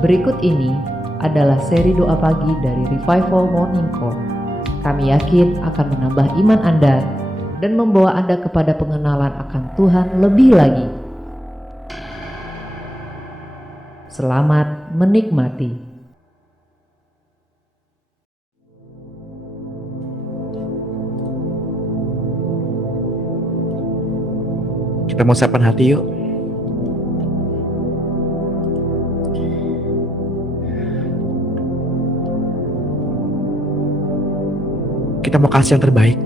Berikut ini adalah seri doa pagi dari Revival Morning Call. Kami yakin akan menambah iman Anda dan membawa Anda kepada pengenalan akan Tuhan lebih lagi. Selamat menikmati. Kita mau siapkan hati yuk. Kita mau kasih yang terbaik.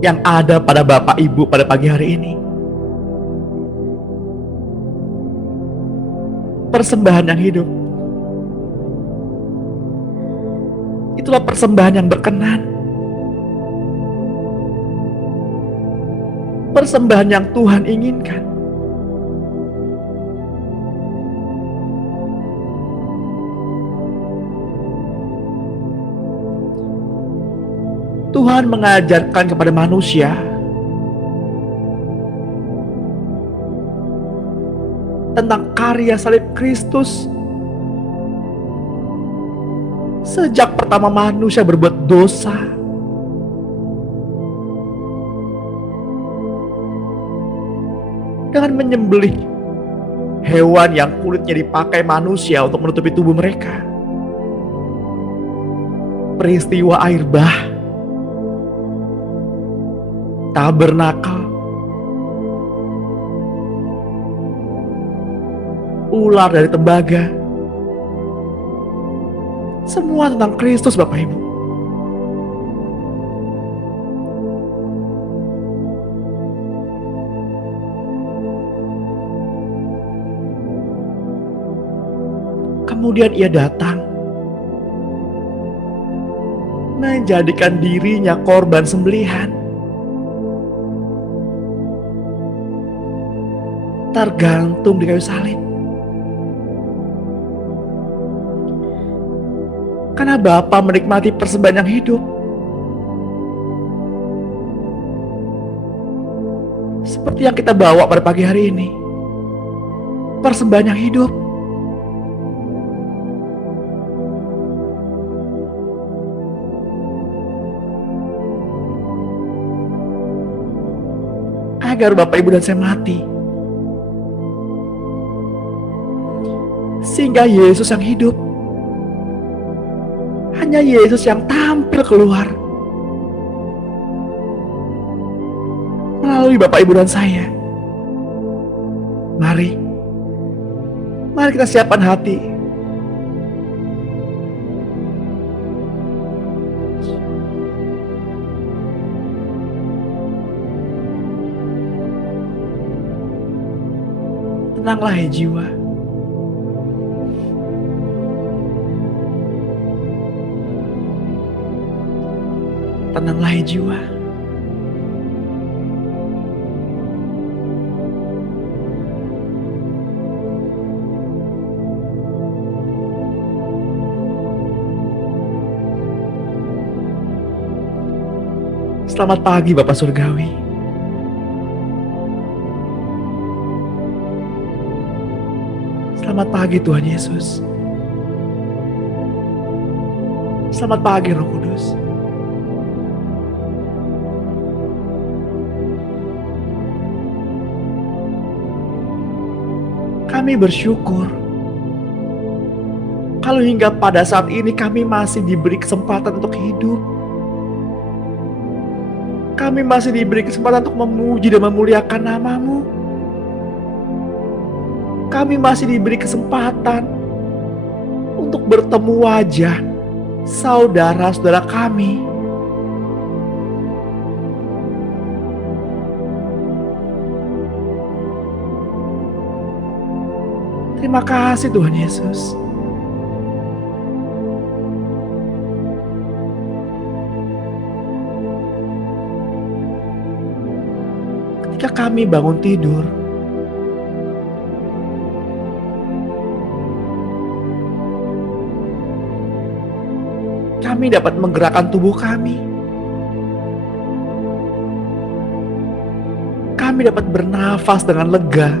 Yang ada pada Bapak Ibu pada pagi hari ini. Persembahan yang hidup. Itulah persembahan yang berkenan. Persembahan yang Tuhan inginkan. Tuhan mengajarkan kepada manusia tentang karya salib Kristus sejak pertama manusia berbuat dosa. Dengan menyembelih hewan yang kulitnya dipakai manusia untuk menutupi tubuh mereka. Peristiwa air bah, tabernakel, ular dari tembaga, semua tentang Kristus Bapak Ibu. Kemudian ia datang menjadikan dirinya korban sembelihan, tergantung di kayu salib. Karena Bapa menikmati persembahan yang hidup. Seperti yang kita bawa pada pagi hari ini. Persembahan yang hidup. Agar Bapak Ibu dan saya mati. Sehingga Yesus yang hidup, hanya Yesus yang tampil keluar melalui Bapak Ibu dan saya. Mari kita siapkan hati. Tenanglah hai jiwa. Tenanglah hai jiwa. Selamat pagi Bapak Surgawi. Selamat pagi Tuhan Yesus. Selamat pagi Roh Kudus. Kami bersyukur kalau hingga pada saat ini kami masih diberi kesempatan untuk hidup. Kami masih diberi kesempatan untuk memuji dan memuliakan nama-Mu. Kami masih diberi kesempatan untuk bertemu wajah saudara-saudara kami. Terima kasih Tuhan Yesus. Ketika kami bangun tidur, kami dapat menggerakkan tubuh kami. kami dapat bernafas dengan lega.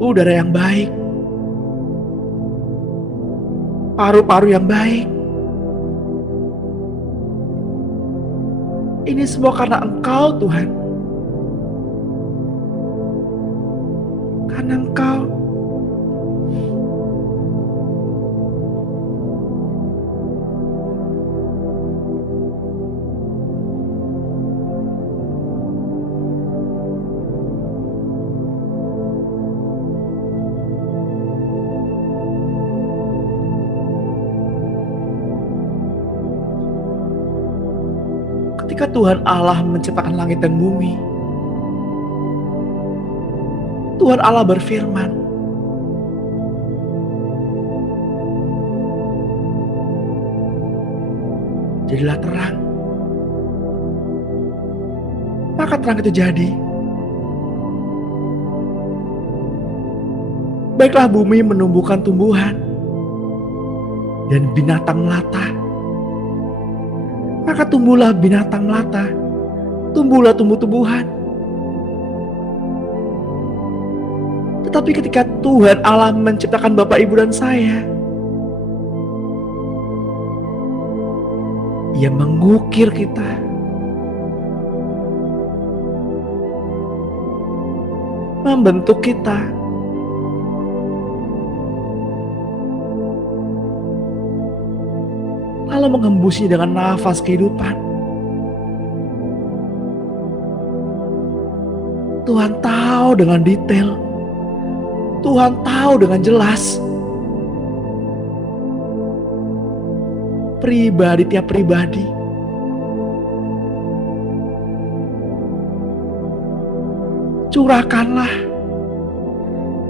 Udara yang baik, paru-paru yang baik. Ini semua karena Engkau, Tuhan. Karena Engkau. Ketika Tuhan Allah menciptakan langit dan bumi, Tuhan Allah berfirman, jadilah terang. Maka terang itu jadi. Baiklah bumi menumbuhkan tumbuhan dan binatang melata. Maka tumbuhlah binatang melata, tumbuhlah tumbuh-tumbuhan. Tetapi ketika Tuhan Allah menciptakan Bapak, Ibu, dan saya, Ia mengukir kita. Membentuk kita. Lalu menghembusnya dengan nafas kehidupan. Tuhan tahu dengan detail. Tuhan tahu dengan jelas. Pribadi tiap pribadi.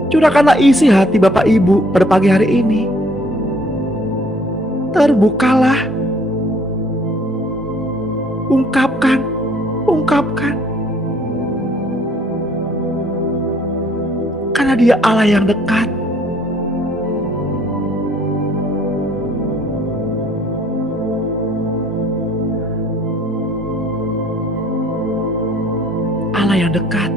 Curahkanlah isi hati Bapak Ibu pada pagi hari ini. Terbukalah. Ungkapkan. Karena Dia Allah yang dekat. Allah yang dekat.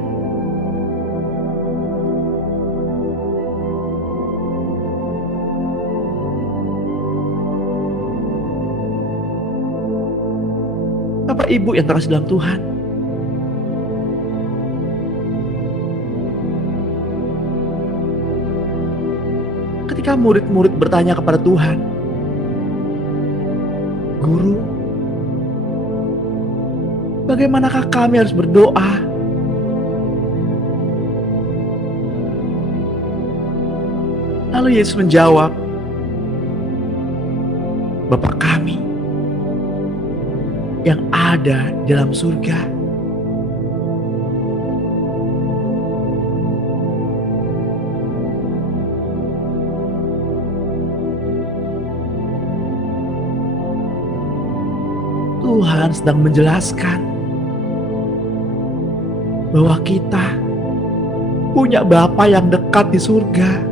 Bapak Ibu yang terkasih dalam Tuhan, ketika murid-murid bertanya kepada Tuhan, Guru, bagaimanakah kami harus berdoa? Lalu Yesus menjawab, Bapa kami yang ada dalam surga. Tuhan sedang menjelaskan bahwa kita punya Bapa yang dekat di surga.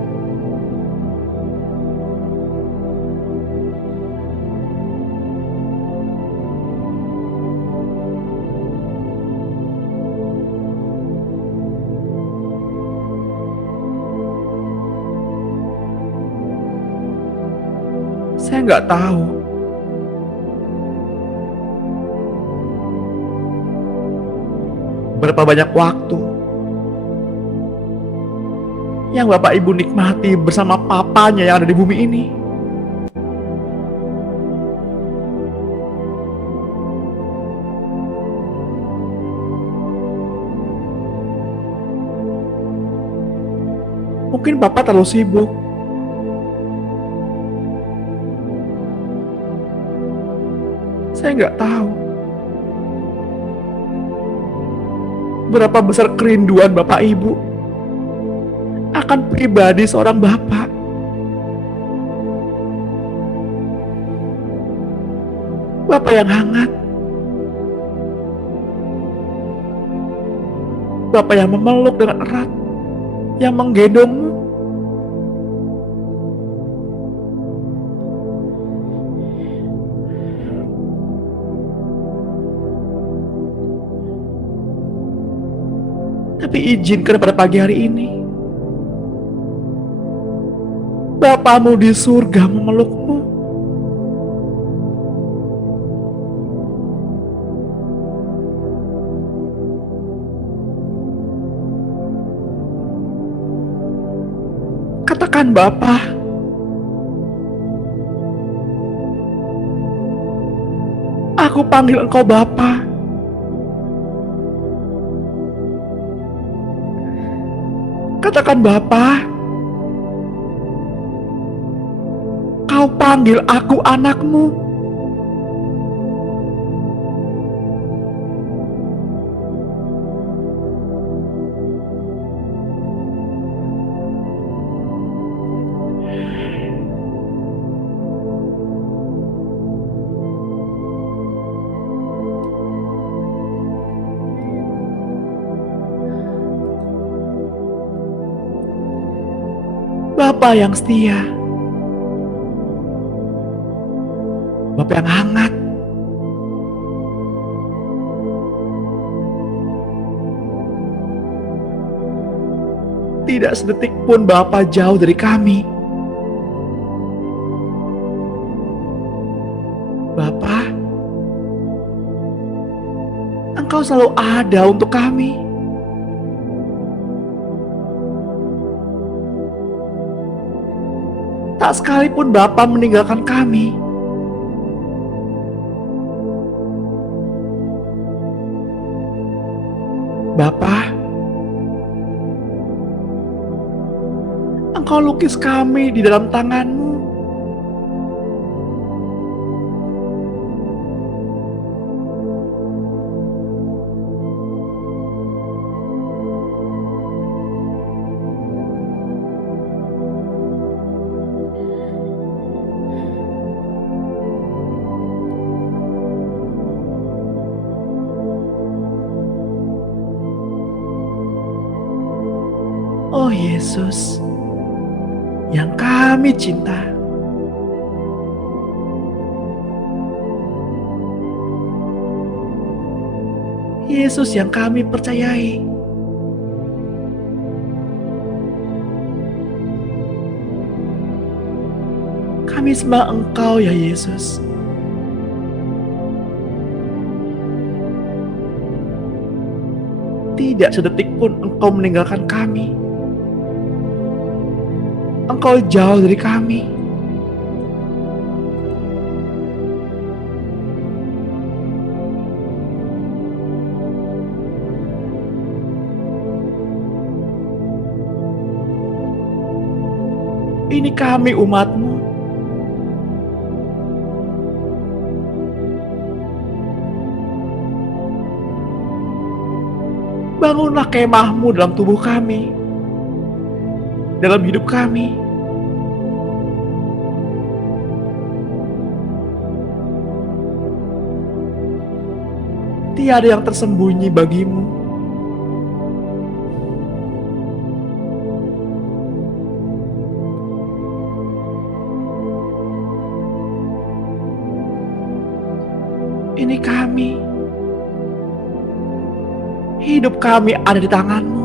Saya nggak tahu berapa banyak waktu yang Bapak Ibu nikmati bersama papanya yang ada di bumi ini. Mungkin Bapak terlalu sibuk. Saya nggak tahu berapa besar kerinduan Bapak Ibu akan pribadi seorang Bapak. Bapak yang hangat. Bapak yang memeluk dengan erat, yang menggendongmu. Sakti izinkan pada pagi hari ini Bapamu di surga memelukmu. Katakan, Bapa, aku panggil Engkau Bapa. Katakan, Bapa, Kau panggil aku anakmu. Bapa yang setia, Bapa yang hangat, tidak sedetik pun Bapa jauh dari kami. Bapa, Engkau selalu ada untuk kami. Tak sekalipun Bapa meninggalkan kami. Bapa, Engkau lukis kami di dalam tangan-Mu. Oh Yesus, yang kami cinta, Yesus yang kami percayai, kami sembah Engkau ya Yesus. Tidak sedetik pun Engkau meninggalkan kami. Engkau jauh dari kami. Ini kami umat-Mu. Bangunlah kemah-Mu dalam tubuh kami, dalam hidup kami. Tiada yang tersembunyi bagi-Mu. Ini kami. Hidup kami ada di tangan-Mu.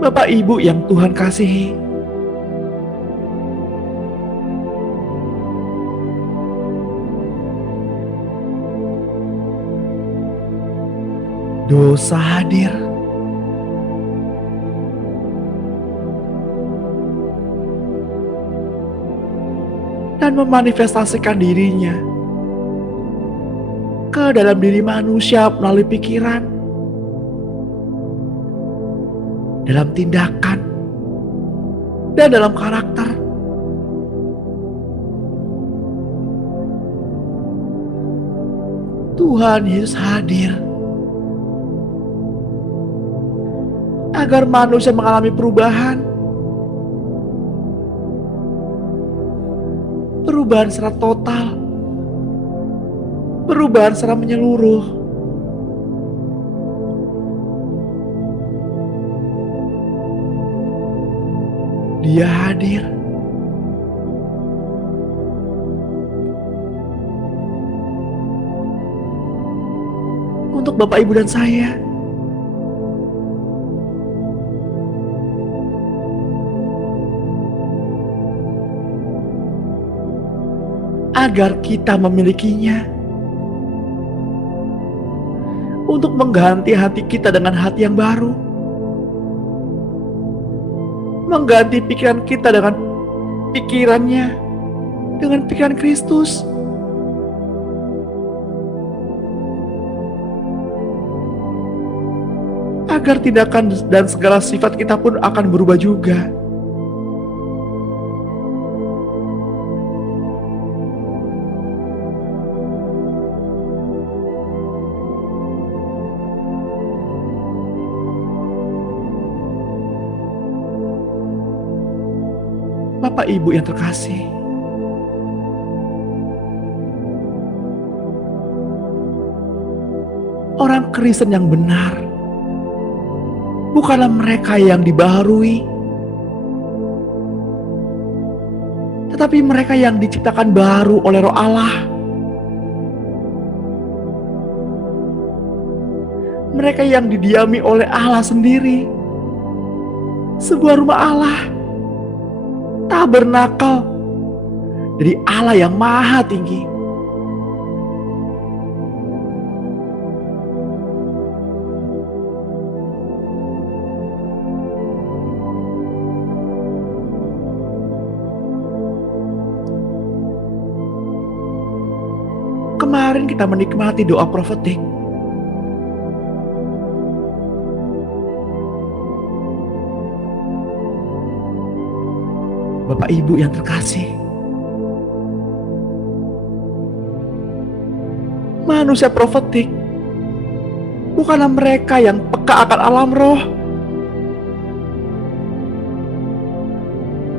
Bapak Ibu yang Tuhan kasihi, dosa hadir, dan memanifestasikan dirinya ke dalam diri manusia melalui pikiran, dalam tindakan, dan dalam karakter. Tuhan Yesus hadir agar manusia mengalami perubahan, perubahan secara total, perubahan secara menyeluruh. Dia hadir untuk Bapak, Ibu, dan saya. Agar kita memilikinya, untuk mengganti hati kita dengan hati yang baru, mengganti pikiran kita dengan pikirannya, dengan pikiran Kristus. Agar tindakan dan segala sifat kita pun akan berubah juga. Bapak, Ibu yang terkasih, orang Kristen yang benar bukanlah mereka yang dibaharui, tetapi mereka yang diciptakan baru oleh Roh Allah. Mereka yang didiami oleh Allah sendiri, sebuah rumah Allah, tabernakel dari Allah yang maha tinggi. Kemarin kita menikmati doa profetik. Bapak, Ibu yang terkasih, manusia profetik bukanlah mereka yang peka akan alam roh,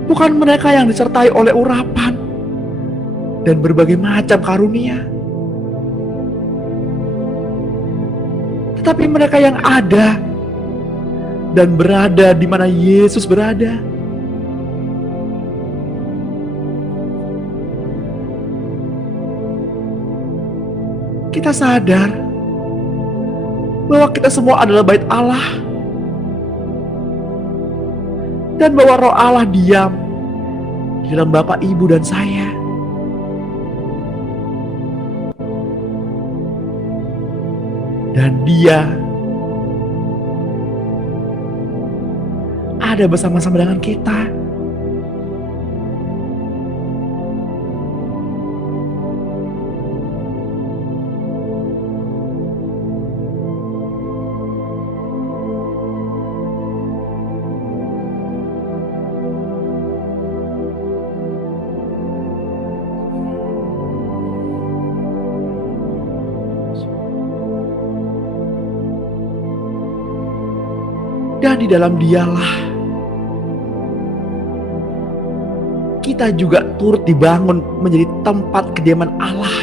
bukan mereka yang disertai oleh urapan dan berbagai macam karunia, tetapi mereka yang ada dan berada di mana Yesus berada. Kita sadar bahwa kita semua adalah bait Allah, dan bahwa Roh Allah diam di dalam Bapak, Ibu, dan saya. Dan Dia ada bersama-sama dengan kita. Dan di dalam Dialah kita juga turut dibangun menjadi tempat kediaman Allah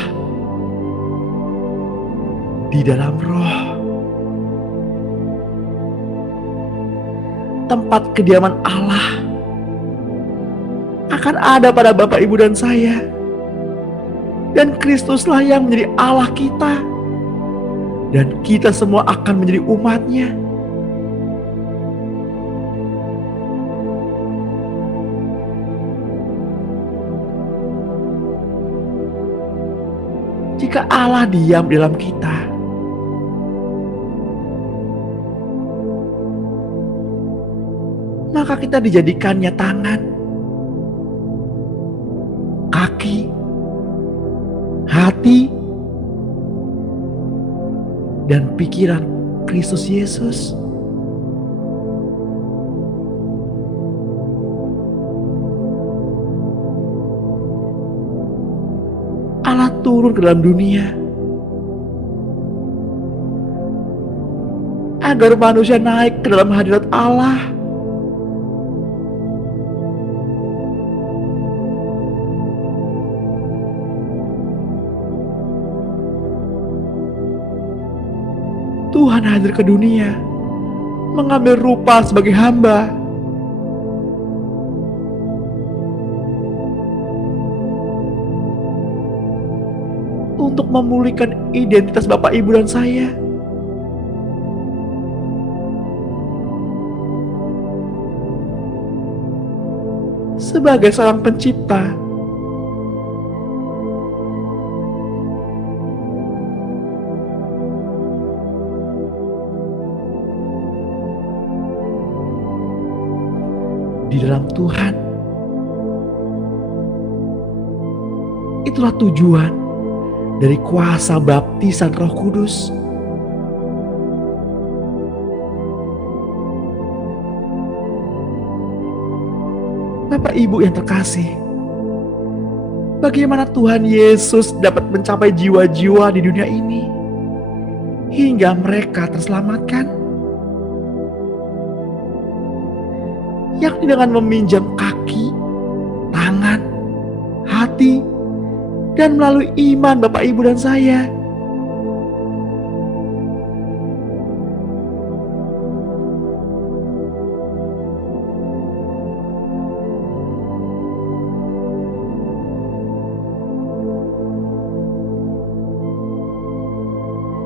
di dalam Roh. Tempat kediaman Allah akan ada pada Bapak, Ibu, dan saya. Dan Kristuslah yang menjadi Allah kita, dan kita semua akan menjadi umat-Nya. Jika Allah diam di dalam kita, maka kita dijadikannya tangan, kaki, hati, dan pikiran Kristus Yesus. Allah turun ke dalam dunia agar manusia naik ke dalam hadirat Allah. Tuhan hadir ke dunia, mengambil rupa sebagai hamba. Untuk memulihkan identitas Bapak, Ibu, dan saya. Sebagai seorang pencipta, di dalam Tuhan, itulah tujuan dari kuasa baptisan Roh Kudus. Bapak, Ibu yang terkasih, bagaimana Tuhan Yesus dapat mencapai jiwa-jiwa di dunia ini hingga mereka terselamatkan? Yakni dengan meminjam kaki, tangan, hati, dan melalui iman Bapak, Ibu, dan saya.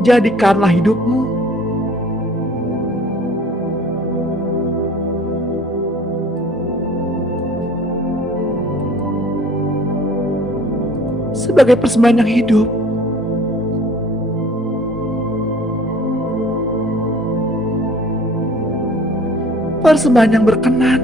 Jadikanlah hidupmu sebagai persembahan yang hidup, persembahan yang berkenan,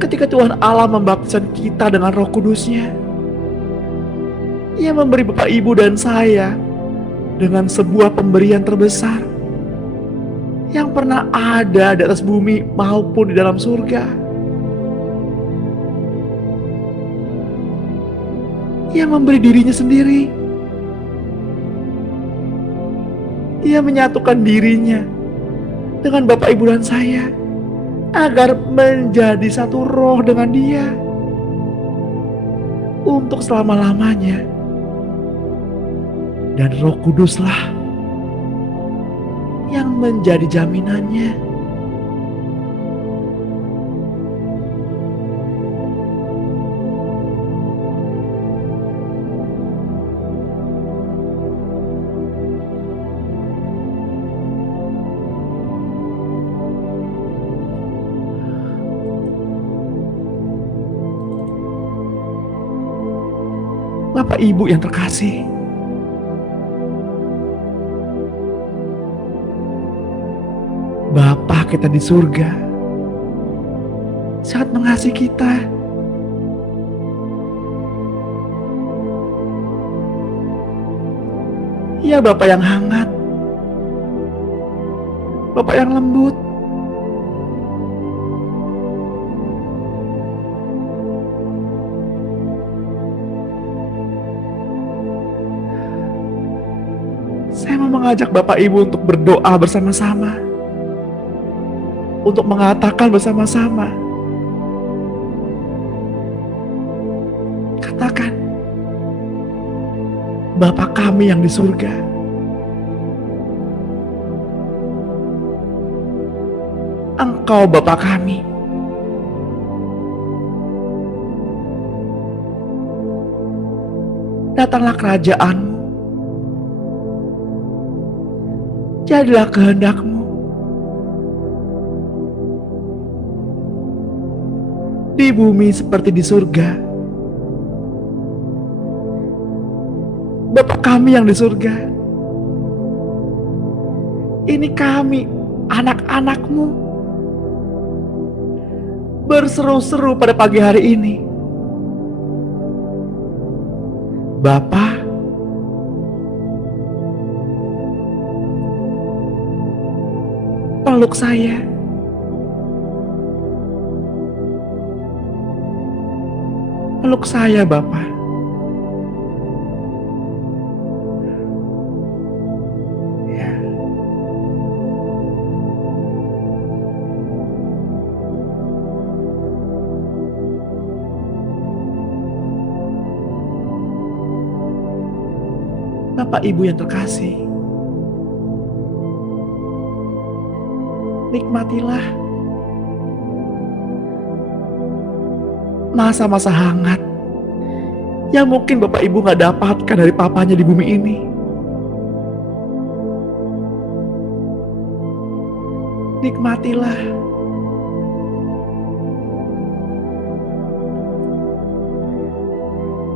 ketika Tuhan Allah membaptiskan kita dengan Roh Kudus-Nya. Ia memberi Bapak, Ibu, dan saya dengan sebuah pemberian terbesar yang pernah ada di atas bumi maupun di dalam surga. Ia memberi dirinya sendiri. Ia menyatukan dirinya dengan Bapak, Ibu, dan saya agar menjadi satu roh dengan Dia untuk selama-lamanya. Dan Roh Kuduslah yang menjadi jaminannya. Bapak, Ibu yang terkasih, Bapa kita di surga sangat mengasihi kita. Ya, Bapa yang hangat, Bapa yang lembut, saya mau mengajak Bapak, Ibu untuk berdoa bersama-sama, untuk mengatakan bersama-sama. Katakan, Bapa kami yang di surga, Engkau Bapa kami. Datanglah kerajaan-Mu, jadilah kehendak-Mu di bumi seperti di surga. Bapa kami yang di surga, ini kami, anak-anak-Mu, berseru-seru pada pagi hari ini. Bapa, peluk saya. Peluk saya, Bapa. Ya. Bapak Ibu yang terkasih, nikmatilah masa-masa hangat yang mungkin Bapak Ibu gak dapatkan dari papanya di bumi ini. Nikmatilah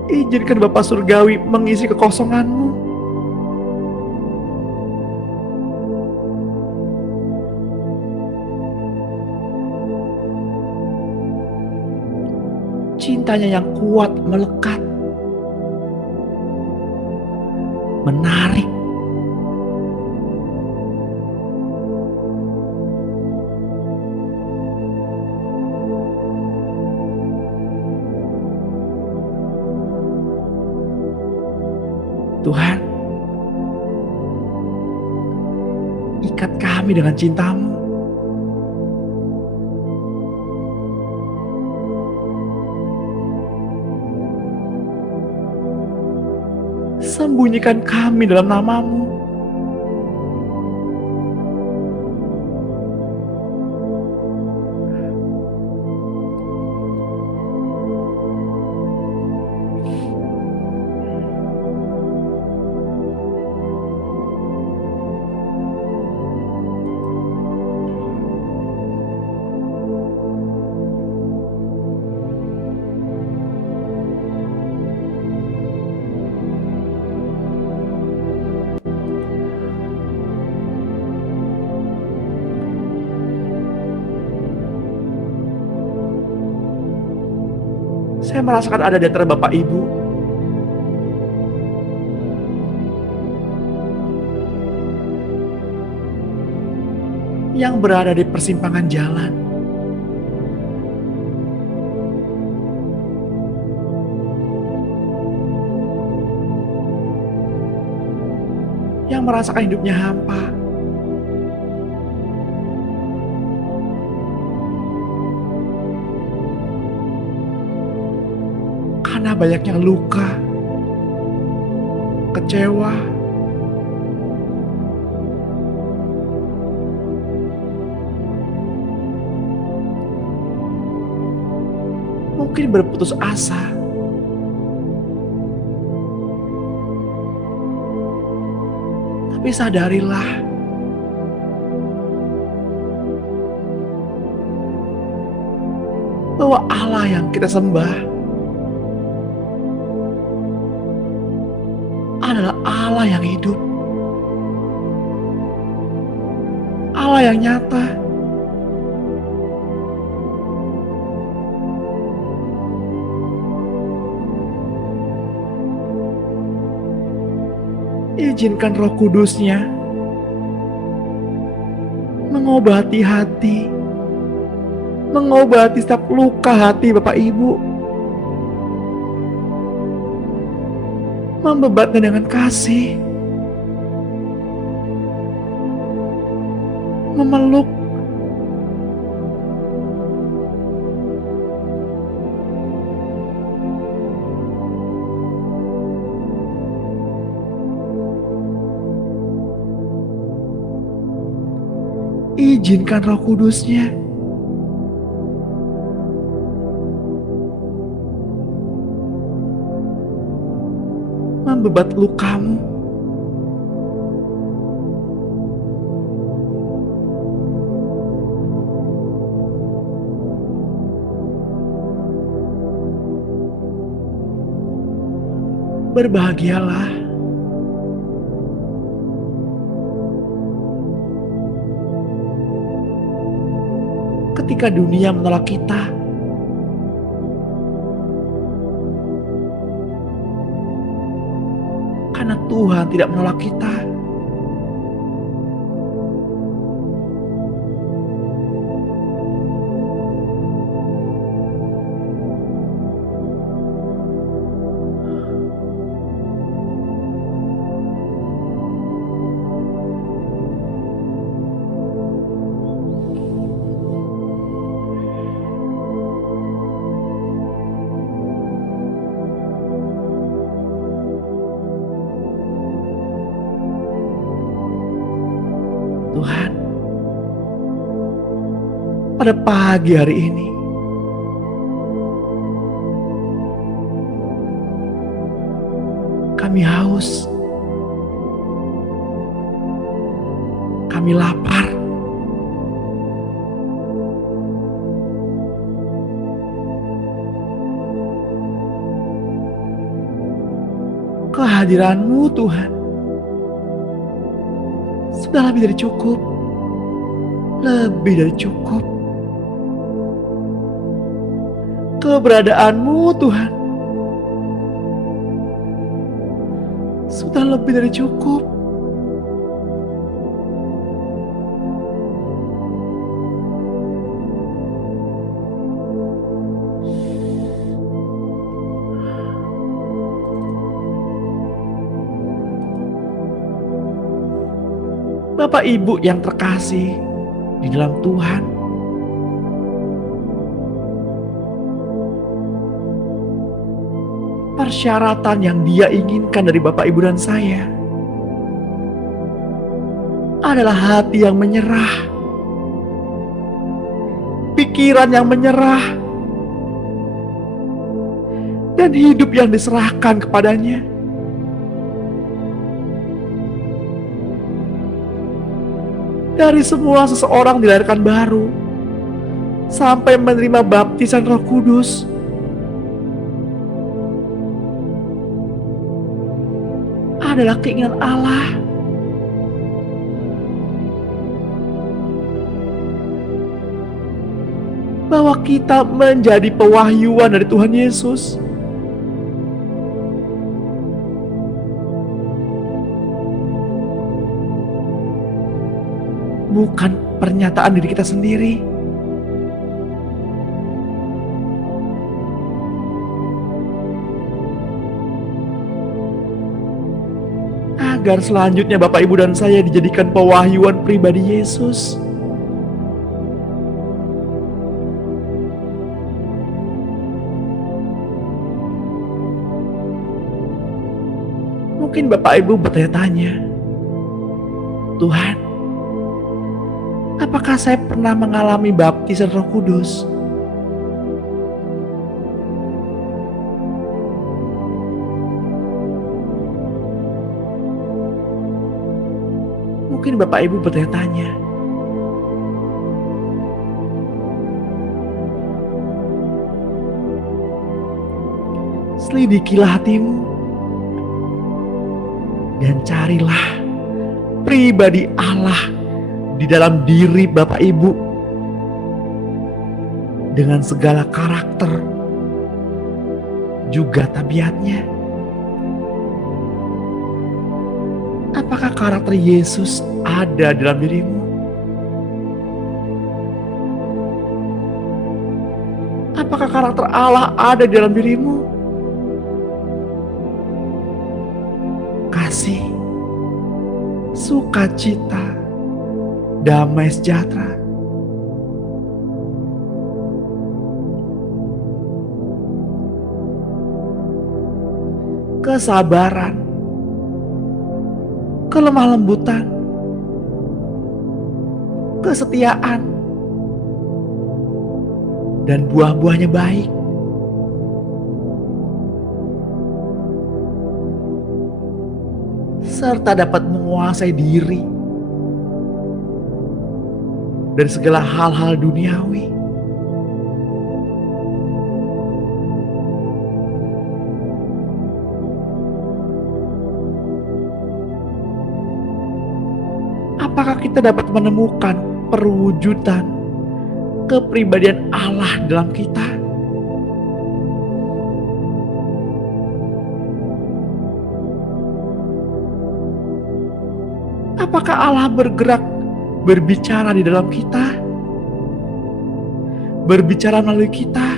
izinkan Bapa Surgawi mengisi kekosonganmu. Cintanya yang kuat melekat, menarik, Tuhan, ikat kami dengan cinta-Mu. Sembunyikan kami dalam nama-Mu. Saya merasakan ada di antara Bapak Ibu yang berada di persimpangan jalan, yang merasakan hidupnya hampa, karena banyaknya luka, kecewa, mungkin berputus asa. Tapi sadarilah bahwa Allah yang kita sembah adalah Allah yang hidup, Allah yang nyata. Izinkan Roh Kudus-Nya mengobati hati, mengobati setiap luka hati Bapak Ibu, membebatnya dengan kasih, memeluk, izinkan Roh Kudus-Nya membebat lukamu, berbahagialah ketika dunia menolak kita. Karena Tuhan tidak menolak kita. Tuhan, pada pagi hari ini kami haus, kami lapar. Kehadiran-Mu Tuhan sudah lebih dari cukup, lebih dari cukup. Keberadaan-Mu Tuhan sudah lebih dari cukup. Bapak Ibu yang terkasih di dalam Tuhan, persyaratan yang Dia inginkan dari Bapak Ibu dan saya adalah hati yang menyerah, pikiran yang menyerah, dan hidup yang diserahkan kepadanya. Dari semula seseorang dilahirkan baru sampai menerima baptisan Roh Kudus, adalah keinginan Allah. Bahwa kita menjadi pewahyuan dari Tuhan Yesus. Bukan pernyataan diri kita sendiri. Agar selanjutnya Bapak Ibu dan saya dijadikan pewahyuan pribadi Yesus. Mungkin Bapak Ibu bertanya-tanya, Tuhan, apakah saya pernah mengalami baptisan Roh Kudus? Mungkin Bapak Ibu bertanya-tanya, selidikilah hatimu dan carilah pribadi Allah di dalam diri Bapak Ibu dengan segala karakter juga tabiatnya. Apakah karakter Yesus ada dalam dirimu? Apakah karakter Allah ada di dalam dirimu? Kasih, sukacita, damai sejahtera, kesabaran, kelemah lembutan, kesetiaan, dan buah-buahnya baik. Serta dapat menguasai diri dari segala hal-hal duniawi. Apakah kita dapat menemukan perwujudan kepribadian Allah dalam kita? Apakah Allah bergerak, berbicara di dalam kita? Berbicara melalui kita?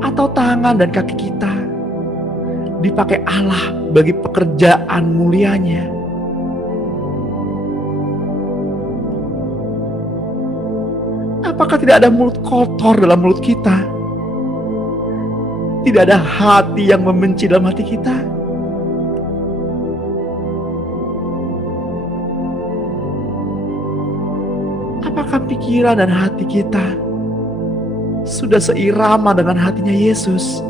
Atau tangan dan kaki kita dipakai Allah bagi pekerjaan mulianya? Apakah tidak ada mulut kotor dalam mulut kita? Tidak ada hati yang membenci dalam hati kita? Apakah pikiran dan hati kita sudah seirama dengan hatinya Yesus?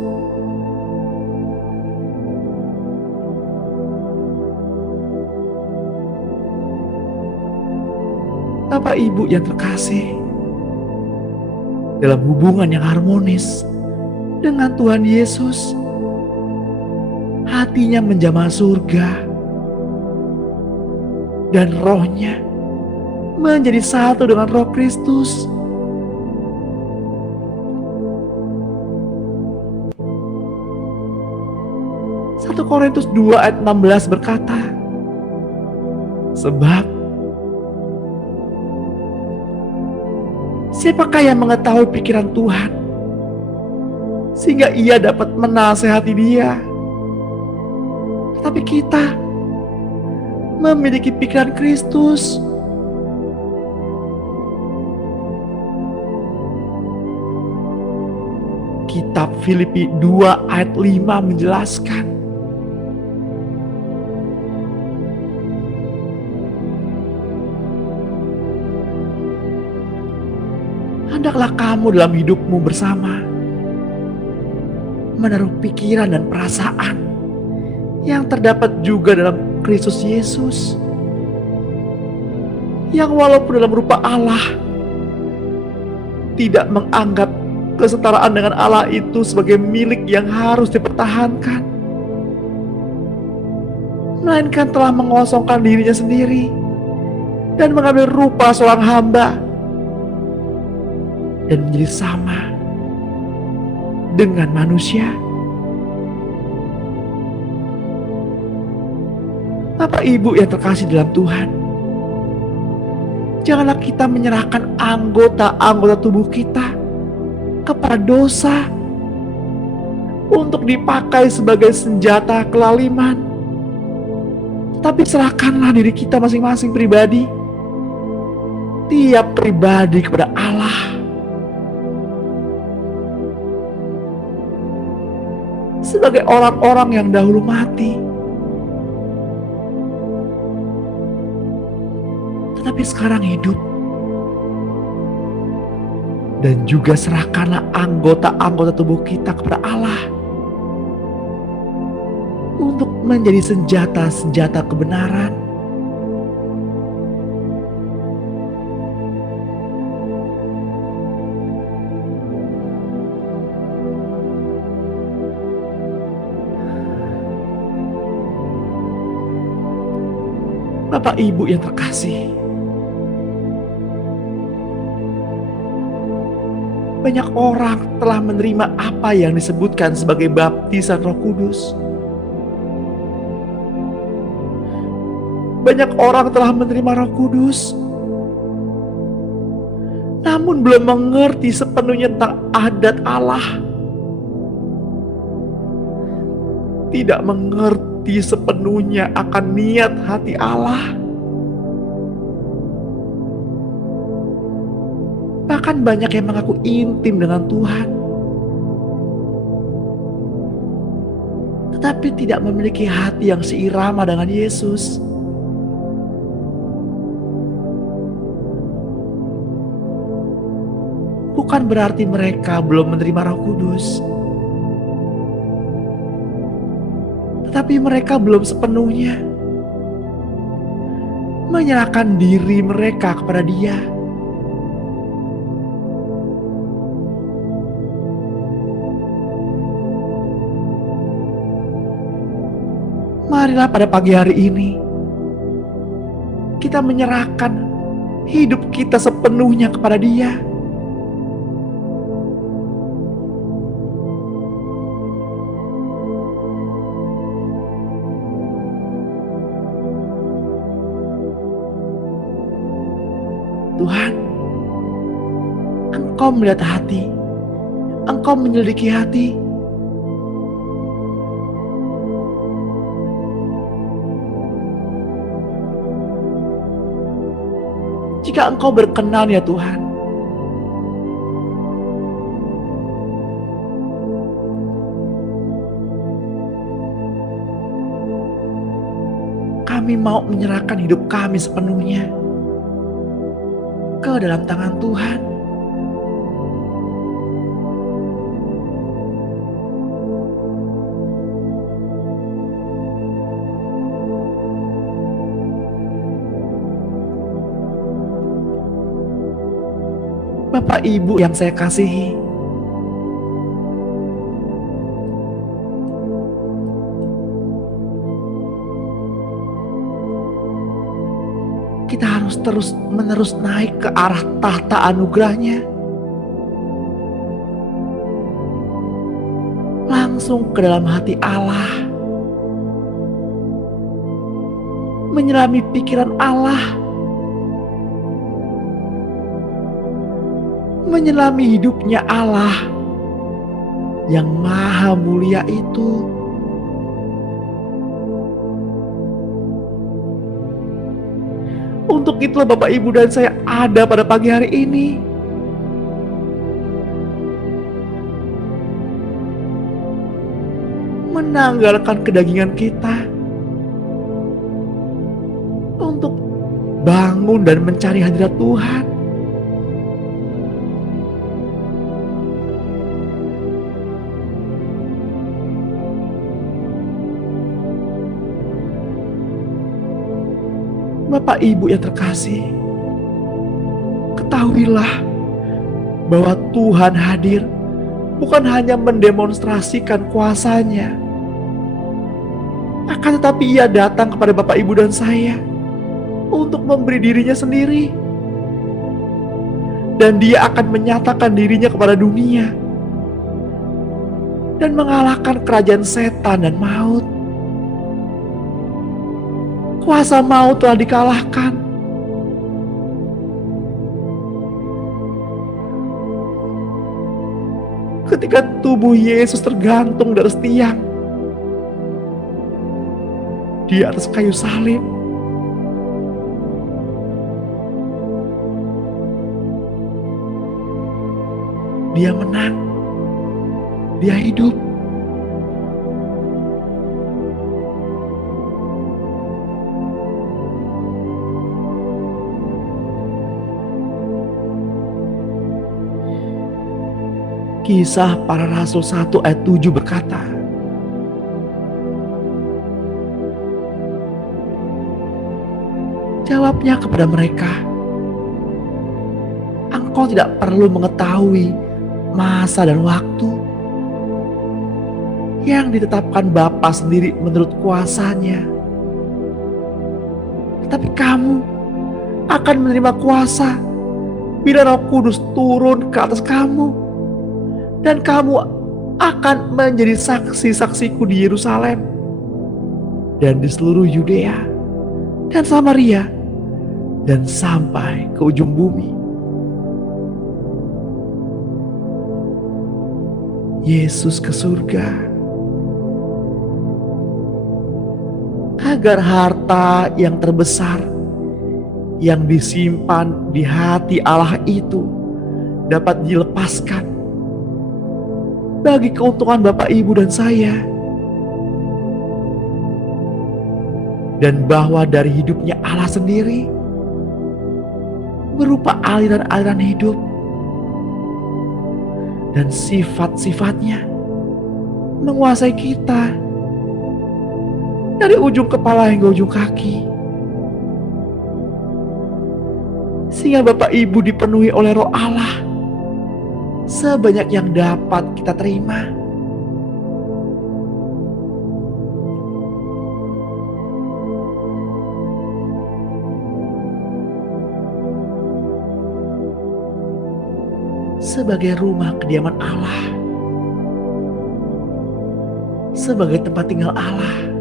Bapak Ibu yang terkasih, dalam hubungan yang harmonis dengan Tuhan Yesus, hatinya menjamah surga dan rohnya menjadi satu dengan Roh Kristus. Satu Korintus 2 ayat 16 berkata, sebab siapakah yang mengetahui pikiran Tuhan sehingga ia dapat menasehati dia? Tetapi kita memiliki pikiran Kristus. Kitab Filipi 2 ayat 5 menjelaskan, hendaklah kamu dalam hidupmu bersama menaruh pikiran dan perasaan yang terdapat juga dalam Kristus Yesus, yang walaupun dalam rupa Allah tidak menganggap kesetaraan dengan Allah itu sebagai milik yang harus dipertahankan, melainkan telah mengosongkan dirinya sendiri dan mengambil rupa seorang hamba dan menjadi sama dengan manusia. Bapak Ibu yang terkasih dalam Tuhan, janganlah kita menyerahkan anggota-anggota tubuh kita kepada dosa untuk dipakai sebagai senjata kelaliman. Tapi serahkanlah diri kita masing-masing pribadi, tiap pribadi kepada Allah. Sebagai orang-orang yang dahulu mati, tetapi sekarang hidup. Dan juga serahkanlah anggota-anggota tubuh kita kepada Allah untuk menjadi senjata-senjata kebenaran. Bapak Ibu yang terkasih, banyak orang telah menerima apa yang disebutkan sebagai baptisan Roh Kudus. Banyak orang telah menerima Roh Kudus, namun belum mengerti sepenuhnya tentang adat Allah. Tidak mengerti sepenuhnya akan niat hati Allah. Bahkan banyak yang mengaku intim dengan Tuhan, tetapi tidak memiliki hati yang seirama dengan Yesus. Bukan berarti mereka belum menerima Roh Kudus, tetapi mereka belum sepenuhnya menyerahkan diri mereka kepada Dia. Marilah pada pagi hari ini kita menyerahkan hidup kita sepenuhnya kepada Dia. Tuhan, Engkau melihat hati, Engkau menyelidiki hati. Jika Engkau berkenan ya Tuhan, kami mau menyerahkan hidup kami sepenuhnya. ke dalam tangan Tuhan. Bapak Ibu yang saya kasihi, kita harus terus-menerus naik ke arah tahta anugerahnya, langsung ke dalam hati Allah, menyelami pikiran Allah, menyelami hidupnya Allah yang maha mulia itu. Untuk itulah Bapak Ibu dan saya ada pada pagi hari ini. Menanggalkan kedagingan kita untuk bangun dan mencari hadirat Tuhan. Bapak Ibu yang terkasih, ketahuilah bahwa Tuhan hadir bukan hanya mendemonstrasikan kuasa-Nya, akan tetapi Ia datang kepada Bapak Ibu dan saya untuk memberi dirinya sendiri. Dan Dia akan menyatakan dirinya kepada dunia dan mengalahkan kerajaan setan dan maut. Kuasa maut telah dikalahkan. Ketika tubuh Yesus tergantung dari tiang di atas kayu salib, Dia menang, Dia hidup. Kisah Para Rasul 1 ayat 7 berkata, jawabnya kepada mereka, engkau tidak perlu mengetahui masa dan waktu yang ditetapkan Bapa sendiri menurut kuasa-Nya. Tetapi kamu akan menerima kuasa bila Roh Kudus turun ke atas kamu. Dan kamu akan menjadi saksi-saksiku di Yerusalem dan di seluruh Yudea dan Samaria dan sampai ke ujung bumi. Yesus ke surga agar harta yang terbesar yang disimpan di hati Allah itu dapat dilepaskan bagi keuntungan Bapak Ibu dan saya, dan bahwa dari hidupnya Allah sendiri berupa aliran-aliran hidup dan sifat-sifatnya menguasai kita dari ujung kepala hingga ujung kaki, sehingga Bapak Ibu dipenuhi oleh Roh Allah sebanyak yang dapat kita terima. Sebagai rumah kediaman Allah, sebagai tempat tinggal Allah,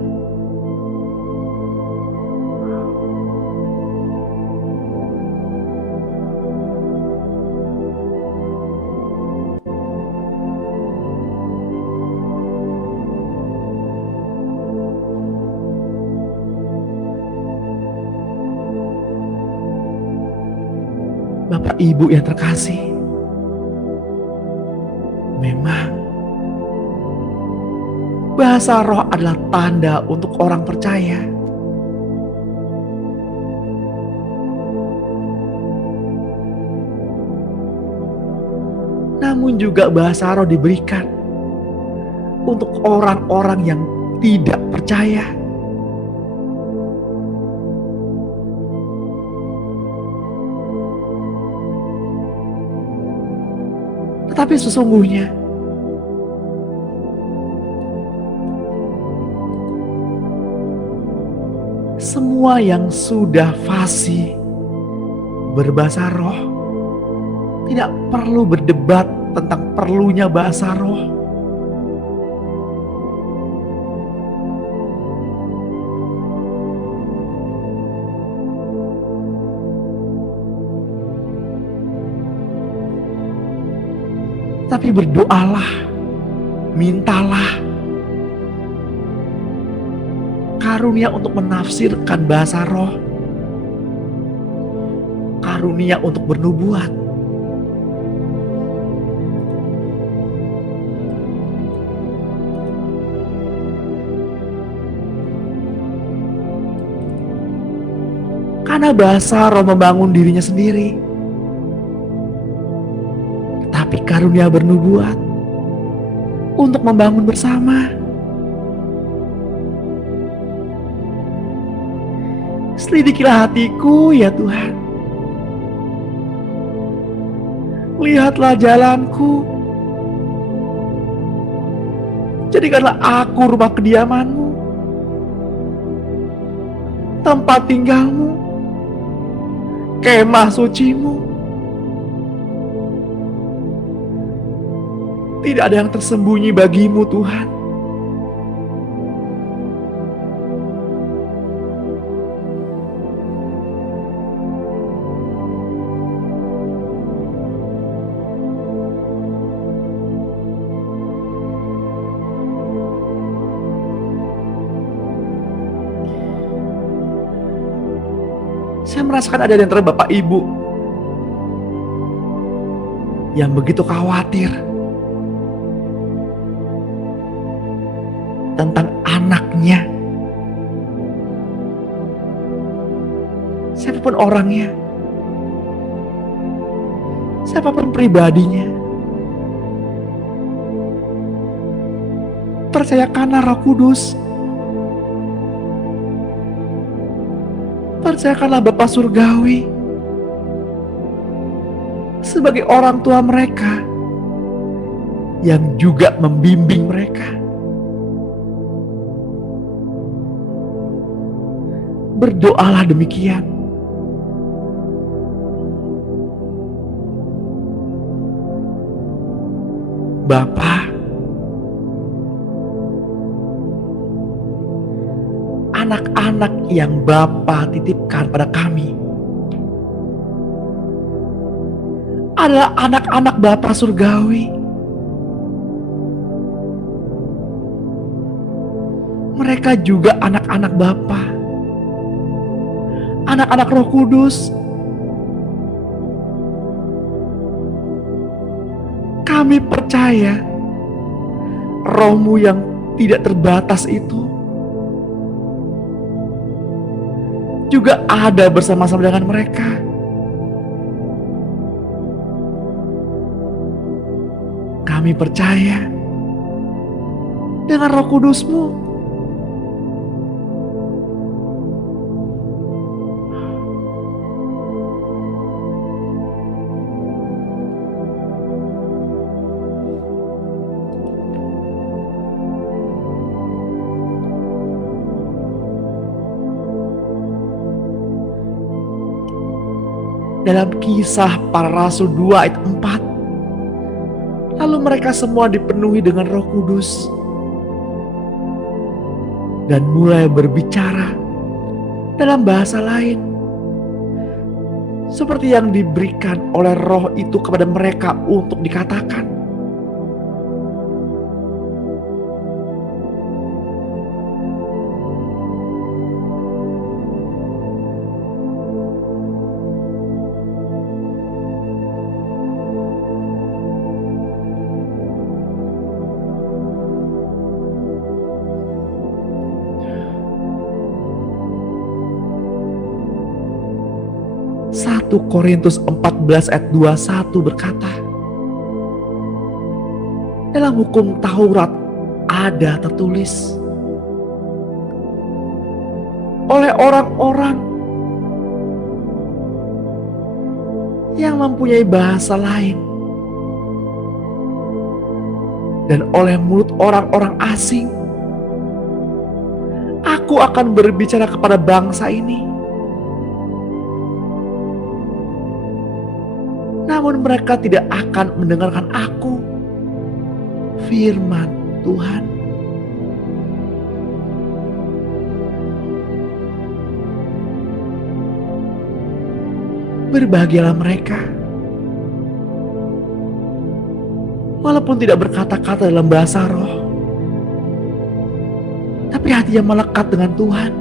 Bapak Ibu yang terkasih, memang bahasa roh adalah tanda untuk orang percaya. namun juga bahasa roh diberikan untuk orang-orang yang tidak percaya. Tetapi sesungguhnya semua yang sudah fasih berbahasa roh tidak perlu berdebat tentang perlunya bahasa roh. Tapi berdoalah, mintalah karunia untuk menafsirkan bahasa roh, karunia untuk bernubuat, karena bahasa roh membangun dirinya sendiri, tetapi karunia bernubuat untuk membangun bersama. Selidikilah hatiku ya Tuhan, lihatlah jalanku, jadikanlah aku rumah kediaman-Mu, tempat tinggal-Mu, kemah suci-Mu. Tidak ada yang tersembunyi bagi-Mu Tuhan. Saya merasakan ada di antara Bapak Ibu yang begitu khawatir tentang anaknya, siapapun orangnya, siapapun pribadinya. Percayakanlah Roh Kudus, percayakanlah Bapa Surgawi sebagai orang tua mereka yang juga membimbing mereka. Berdoalah demikian. Bapa, anak-anak yang Bapa titipkan pada kami adalah anak-anak Bapa Surgawi. Mereka juga anak-anak Bapa, anak-anak Roh Kudus. Kami percaya Roh-Mu yang tidak terbatas itu juga ada bersama-sama dengan mereka. Kami percaya dengan Roh Kudus-Mu. Dalam Kisah Para Rasul 2 ayat 4, lalu mereka semua dipenuhi dengan Roh Kudus dan mulai berbicara dalam bahasa lain seperti yang diberikan oleh Roh itu kepada mereka untuk dikatakan. Korintus 14 ayat 21 berkata, Dalam hukum Taurat ada tertulis, oleh orang-orang yang mempunyai bahasa lain dan oleh mulut orang-orang asing, aku akan berbicara kepada bangsa ini. Namun mereka tidak akan mendengarkan aku. Firman Tuhan. Berbahagialah mereka, walaupun tidak berkata-kata dalam bahasa roh, tapi hatinya melekat dengan Tuhan.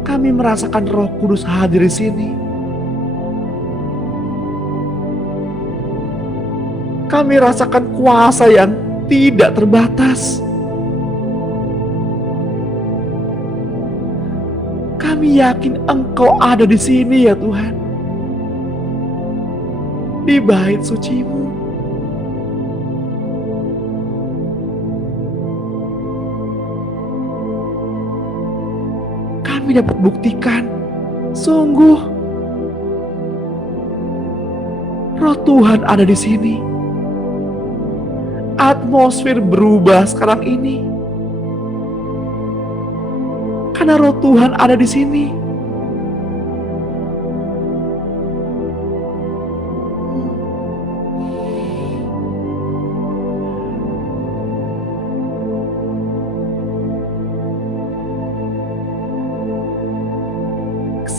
Kami merasakan Roh Kudus hadir di sini. Kami rasakan kuasa yang tidak terbatas. Kami yakin Engkau ada di sini ya Tuhan, di bait suci-Mu. Kami dapat buktikan, sungguh Roh Tuhan ada di sini. Atmosfer berubah sekarang ini karena Roh Tuhan ada di sini.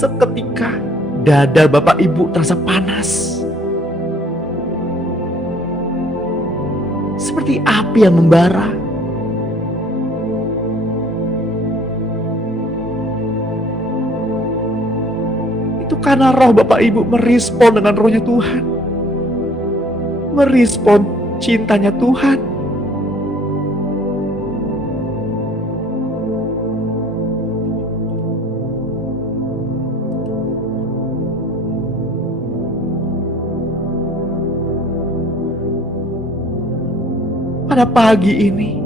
Seketika dada Bapak Ibu terasa panas, seperti api yang membara. Itu karena roh Bapak Ibu merespon dengan rohnya Tuhan, merespon cintanya Tuhan. Pada pagi ini,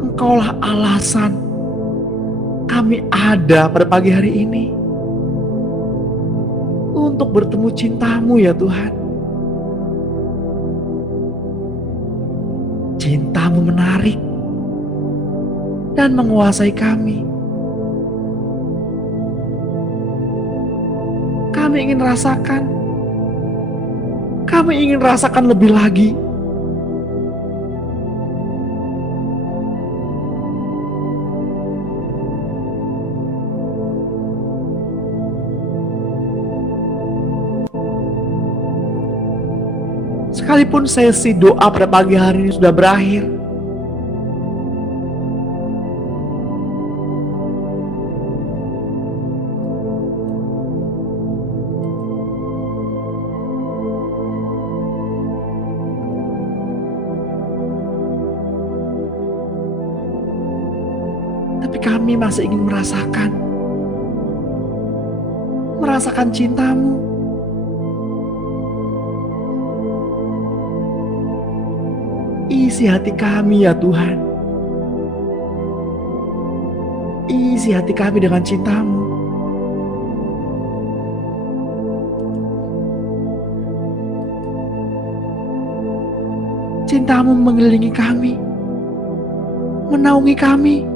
Engkaulah alasan kami ada pada pagi hari ini untuk bertemu cinta-Mu ya Tuhan. Cinta-Mu menarik dan menguasai kami. Kami ingin rasakan lebih lagi. Sekalipun sesi doa pada pagi hari ini sudah berakhir, tapi kami masih ingin merasakan cinta-Mu. Isi hati kami ya Tuhan. Isi hati kami dengan cinta-Mu. Cinta-Mu mengelilingi kami, menaungi kami.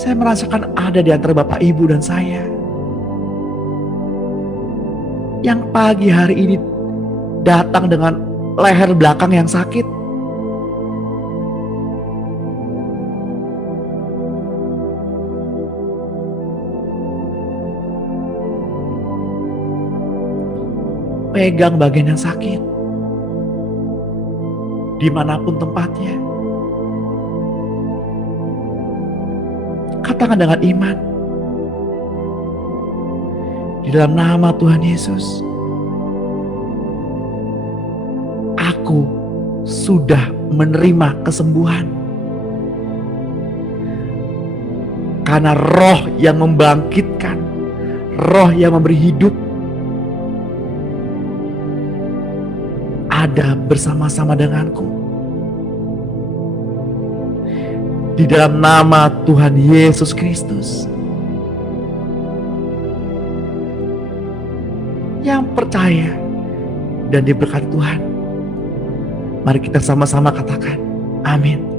Saya merasakan ada di antara Bapak Ibu dan saya yang pagi hari ini datang dengan leher belakang yang sakit. Pegang bagian yang sakit. dimanapun tempatnya. Katakan dengan iman, di dalam nama Tuhan Yesus, aku sudah menerima kesembuhan. Karena roh yang membangkitkan, roh yang memberi hidup, ada bersama-sama denganku. Di dalam nama Tuhan Yesus Kristus. Yang percaya dan diberkati Tuhan, mari kita sama-sama katakan amin.